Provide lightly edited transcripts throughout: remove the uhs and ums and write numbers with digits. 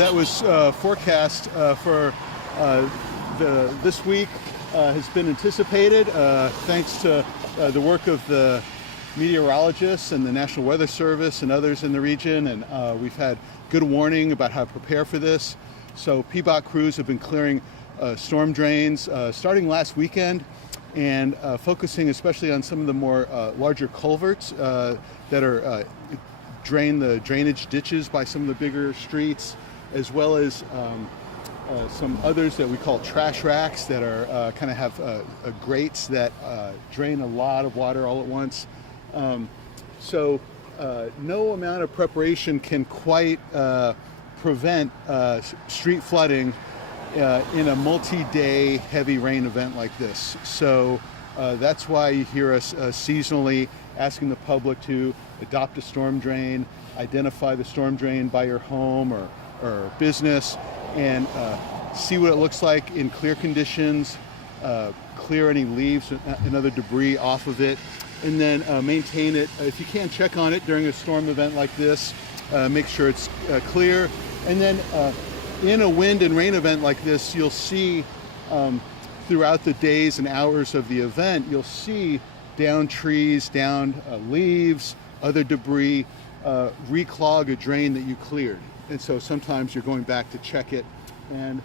that was forecast for this week has been anticipated thanks to the work of the meteorologists and the National Weather Service and others in the region, and we've had good warning about how to prepare for this. So PBOT crews have been clearing storm drains starting last weekend, and focusing especially on some of the more larger culverts that are drain the drainage ditches by some of the bigger streets, as well as some others that we call trash racks that are kind of have grates that drain a lot of water all at once. So no amount of preparation can quite prevent street flooding in a multi-day heavy rain event like this. So that's why you hear us seasonally asking the public to adopt a storm drain, identify the storm drain by your home or business, and see what it looks like in clear conditions, clear any leaves and other debris off of it, and then maintain it. If you can, check on it during a storm event like this, make sure it's clear. And then in a wind and rain event like this, you'll see throughout the days and hours of the event, you'll see down trees, down leaves, other debris, reclog a drain that you cleared. And so sometimes you're going back to check it. And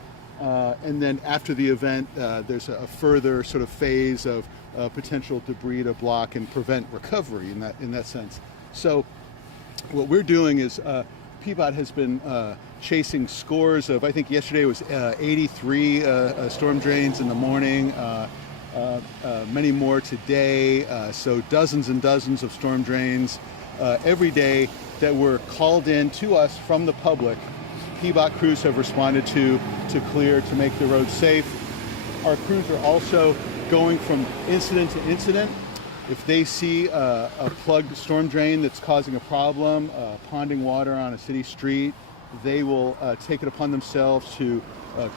then after the event, there's a further sort of phase of potential debris to block and prevent recovery in that sense. So what we're doing is PBOT has been chasing scores of, I think yesterday was 83 storm drains in the morning, many more today, so dozens and dozens of storm drains every day that were called in to us from the public. PBOT crews have responded to clear, to make the roads safe. Our crews are also going from incident to incident. If they see a plugged storm drain that's causing a problem, ponding water on a city street, they will take it upon themselves to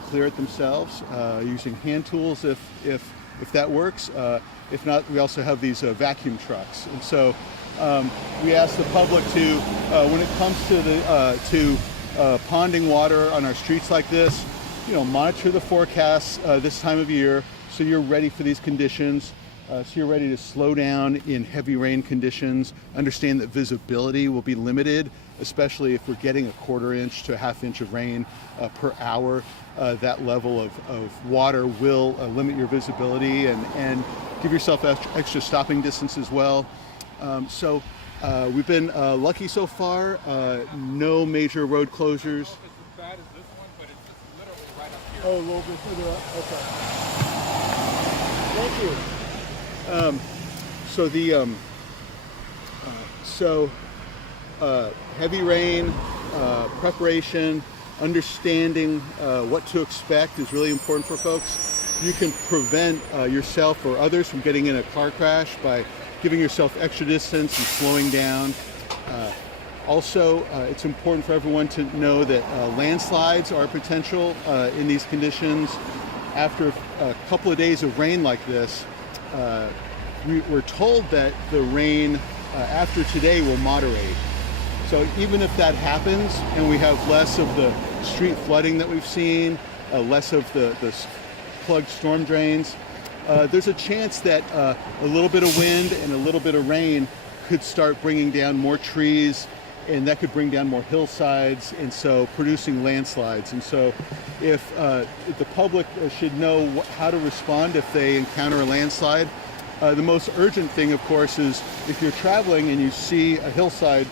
clear it themselves using hand tools if that works. If not, we also have these vacuum trucks. And so we ask the public to, when it comes to ponding water on our streets like this, monitor the forecasts this time of year so you're ready for these conditions. So you're ready to slow down in heavy rain conditions. Understand that visibility will be limited, especially if we're getting a quarter inch to a half inch of rain per hour. That level of water will limit your visibility and give yourself extra stopping distance as well. So we've been lucky so far. No major road closures. It's as bad as this one, but it's just literally right up here. Oh, a little bit further up. Okay. Thank you. Heavy rain, preparation, understanding what to expect is really important for folks. You can prevent yourself or others from getting in a car crash by giving yourself extra distance and slowing down. Also, it's important for everyone to know that landslides are potential in these conditions. After a couple of days of rain like this, we're told that the rain after today will moderate. So even if that happens and we have less of the street flooding that we've seen, less of the plugged storm drains, there's a chance that a little bit of wind and a little bit of rain could start bringing down more trees, and that could bring down more hillsides, and so producing landslides. And so if the public should know how to respond if they encounter a landslide. The most urgent thing, of course, is if you're traveling and you see a hillside,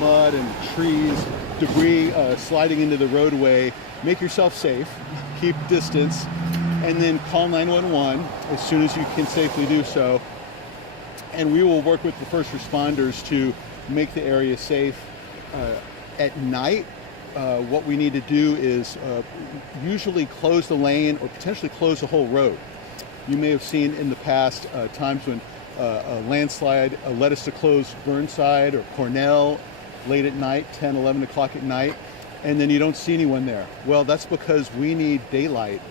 mud and trees, debris sliding into the roadway, make yourself safe, keep distance, and then call 911 as soon as you can safely do so. And we will work with the first responders to make the area safe. At night, what we need to do is usually close the lane or potentially close the whole road. You may have seen in the past times when a landslide led us to close Burnside or Cornell late at night, 10, 11 o'clock at night, and then you don't see anyone there. Well, that's because we need daylight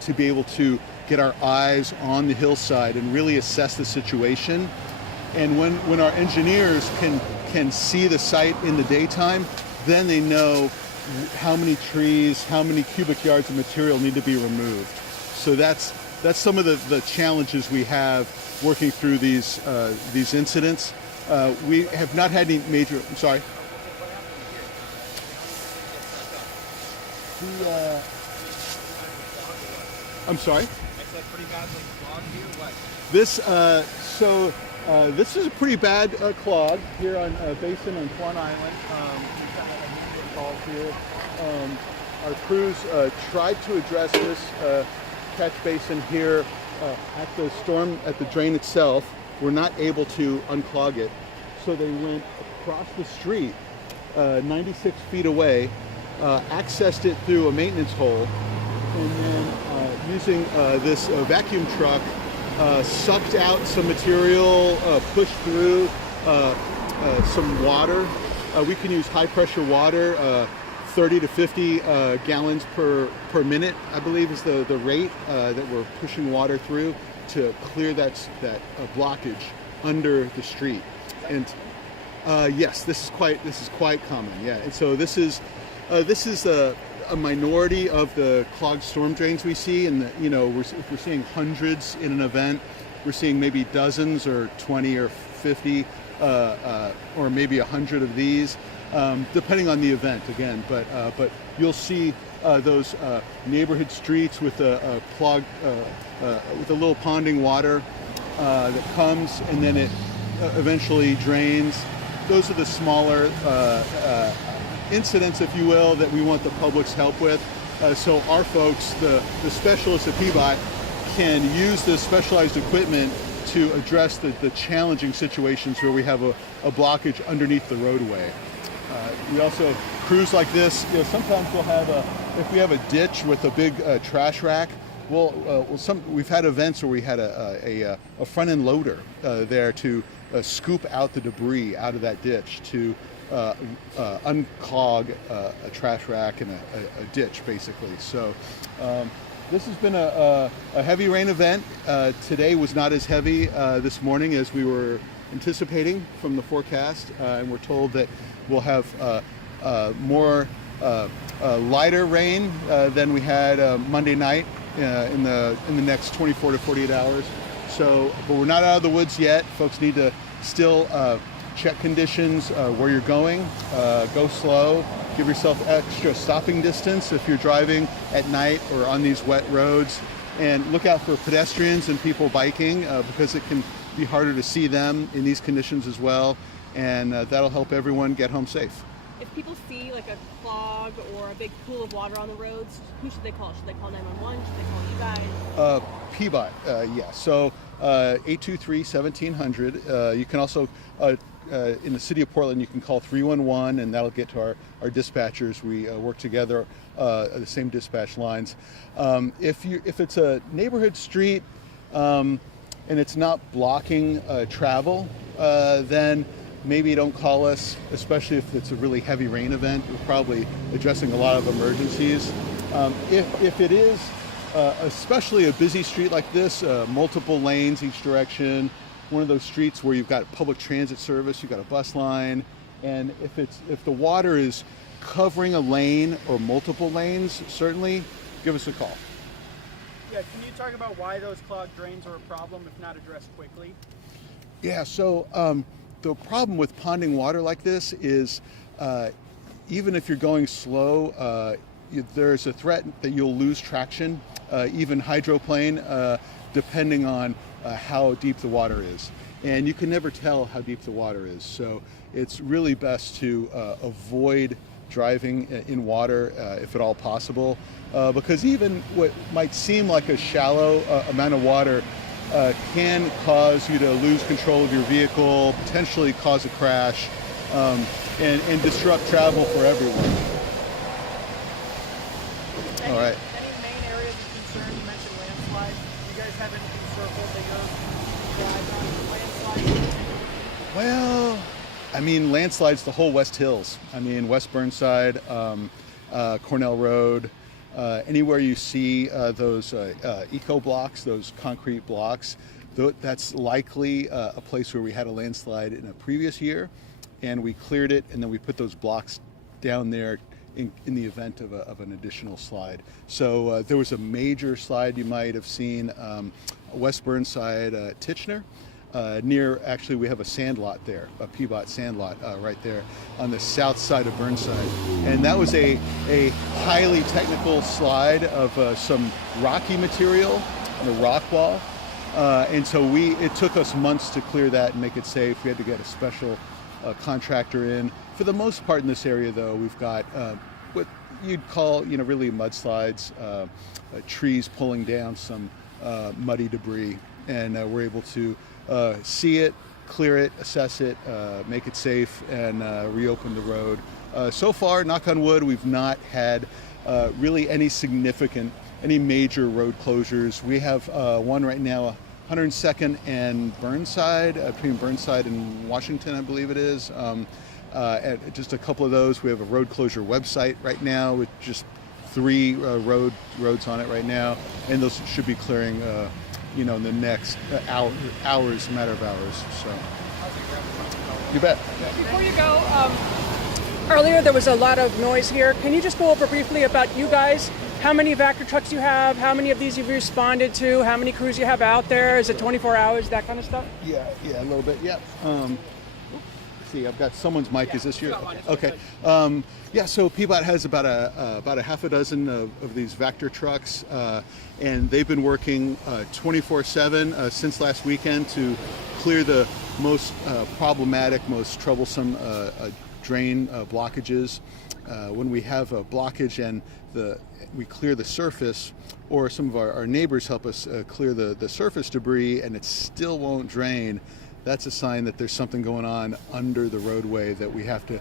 to be able to get our eyes on the hillside and really assess the situation. And when our engineers can see the site in the daytime, then they know how many trees, how many cubic yards of material need to be removed. So that's some of the challenges we have working through these incidents. We have not had any major. I'm sorry. I'm sorry. It's a pretty bad clog here. What? This is a pretty bad clog here on Basin on Swan Island. We've got a call here. Our crews tried to address this catch basin here at the drain itself. We're not able to unclog it, so they went across the street, 96 feet away, accessed it through a maintenance hole, and then using this vacuum truck, sucked out some material, pushed through some water. We can use high pressure water, 30 to 50 gallons per minute, I believe is the rate that we're pushing water through to clear that blockage under the street. And yes, this is quite common. Yeah, and so this is a minority of the clogged storm drains we see, and if we're seeing hundreds in an event, we're seeing maybe dozens or 20 or 50 or maybe 100 of these, depending on the event again. But you'll see those neighborhood streets with a clogged with a little ponding water that comes and then it eventually drains. Those are the smaller incidents, if you will, that we want the public's help with. So our folks, the specialists at PBOT, can use this specialized equipment to address the challenging situations where we have a blockage underneath the roadway. We also, crews like this, sometimes we'll have if we have a ditch with a big trash rack, we've had events where we had a front end loader there to scoop out the debris out of that ditch to unclog a trash rack and a ditch, basically. So this has been a heavy rain event. Today was not as heavy this morning as we were anticipating from the forecast, and we're told that we'll have more lighter rain than we had Monday night in the next 24 to 48 hours. So, but we're not out of the woods yet. Folks need to still check conditions where you're going. Go slow. Give yourself extra stopping distance if you're driving at night or on these wet roads. And look out for pedestrians and people biking because it can be harder to see them in these conditions as well. And that'll help everyone get home safe. If people see like a clog or a big pool of water on the roads, who should they call? Should they call 911? Should they call you guys? PBOT, yeah. So 823-1700. You can also, in the city of Portland, you can call 311 and that'll get to our dispatchers. We work together, the same dispatch lines. If it's a neighborhood street and it's not blocking travel, then maybe don't call us, especially if it's a really heavy rain event. We're probably addressing a lot of emergencies. If it is, especially a busy street like this, multiple lanes each direction, one of those streets where you've got public transit service, you've got a bus line, and if the water is covering a lane or multiple lanes, certainly give us a call. Yeah, can you talk about why those clogged drains are a problem if not addressed quickly? Yeah, so the problem with ponding water like this is even if you're going slow, there's a threat that you'll lose traction, even hydroplane, depending on how deep the water is. And you can never tell how deep the water is. So it's really best to avoid driving in water if at all possible, because even what might seem like a shallow amount of water can cause you to lose control of your vehicle, potentially cause a crash, and disrupt travel for everyone. All right. Any main areas of concern? You mentioned landslides. Do you guys have anything circled that goes landslides? Well, I mean, landslides the whole West Hills. I mean, West Burnside, Cornell Road, anywhere you see those eco blocks, those concrete blocks, that's likely a place where we had a landslide in a previous year, and we cleared it, and then we put those blocks down there in the event of an additional slide. So there was a major slide you might have seen West Burnside, Titchener. Near, actually, we have a sand lot there, a Peabot sand lot right there on the south side of Burnside. And that was a highly technical slide of some rocky material, the rock wall. And so it took us months to clear that and make it safe. We had to get a special contractor in. For the most part in this area, though, we've got what you'd call, really mudslides, trees pulling down some muddy debris, and we're able to see it, clear it, assess it, make it safe, and reopen the road. So far, knock on wood, we've not had really any major road closures. We have one right now, 102nd and Burnside, between Burnside and Washington, I believe it is. At just a couple of those. We have a road closure website right now with just 3 roads on it right now, and those should be clearing in the next hours, matter of hours. So, you bet. Before you go, earlier there was a lot of noise here. Can you just go over briefly about you guys? How many Vector trucks you have? How many of these you've responded to? How many crews you have out there? Is it 24 hours? That kind of stuff? Yeah, a little bit. Yeah. See, I've got someone's mic. Is this yours? Okay. So Peabot has about a half a dozen of these Vector trucks, and they've been working 24/7 since last weekend to clear the most problematic, most troublesome drain blockages. When we have a blockage and we clear the surface, or some of our neighbors help us clear the surface debris, and it still won't drain, that's a sign that there's something going on under the roadway that we have to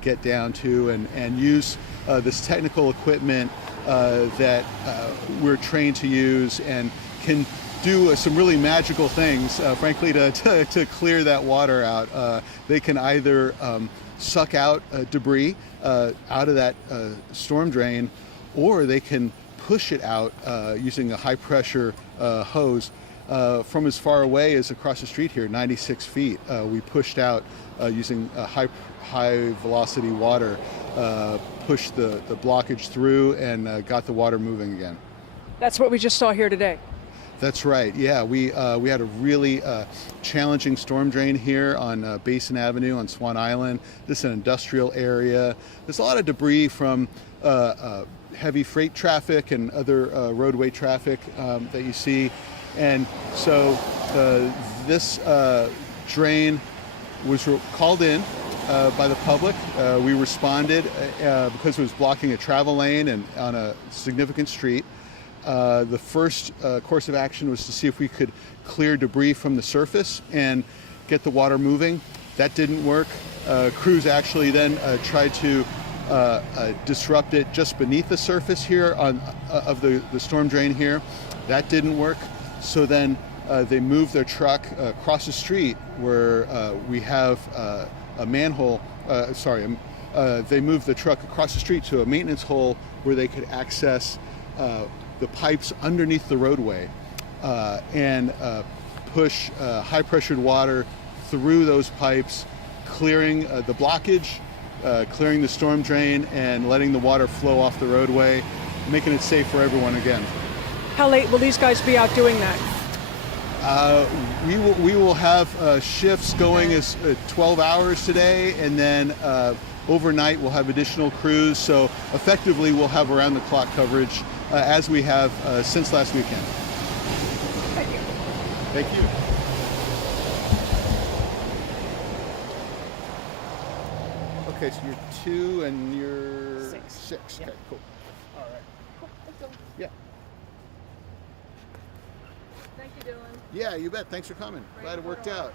get down to and use this technical equipment that we're trained to use and can do some really magical things, frankly, to clear that water out. They can either suck out debris out of that storm drain, or they can push it out using a high pressure hose from as far away as across the street here, 96 feet. We pushed out using high velocity water, pushed the blockage through, and got the water moving again. That's what we just saw here today. That's right. Yeah, we had a really challenging storm drain here on Basin Avenue on Swan Island. This is an industrial area. There's a lot of debris from heavy freight traffic and other roadway traffic that you see. And so this drain was called in by the public. We responded because it was blocking a travel lane and on a significant street. The first course of action was to see if we could clear debris from the surface and get the water moving. That didn't work. Crews actually then tried to disrupt it just beneath the surface here of the storm drain here. That didn't work. So then they moved their truck across the street where we have a manhole. They moved the truck across the street to a maintenance hole where they could access the pipes underneath the roadway and push high pressured water through those pipes, clearing the blockage, clearing the storm drain, and letting the water flow off the roadway, making it safe for everyone again. How late will these guys be out doing that? We will have shifts going as 12 hours today, and then overnight we'll have additional crews. So effectively we'll have around the clock coverage as we have since last weekend. Thank you. Thank you. Okay, so you're 2 and you're 6. Yeah. Okay, cool. All right. Cool. Let's go. Yeah. Thank you, Dylan. Yeah, you bet. Thanks for coming. Glad it worked out.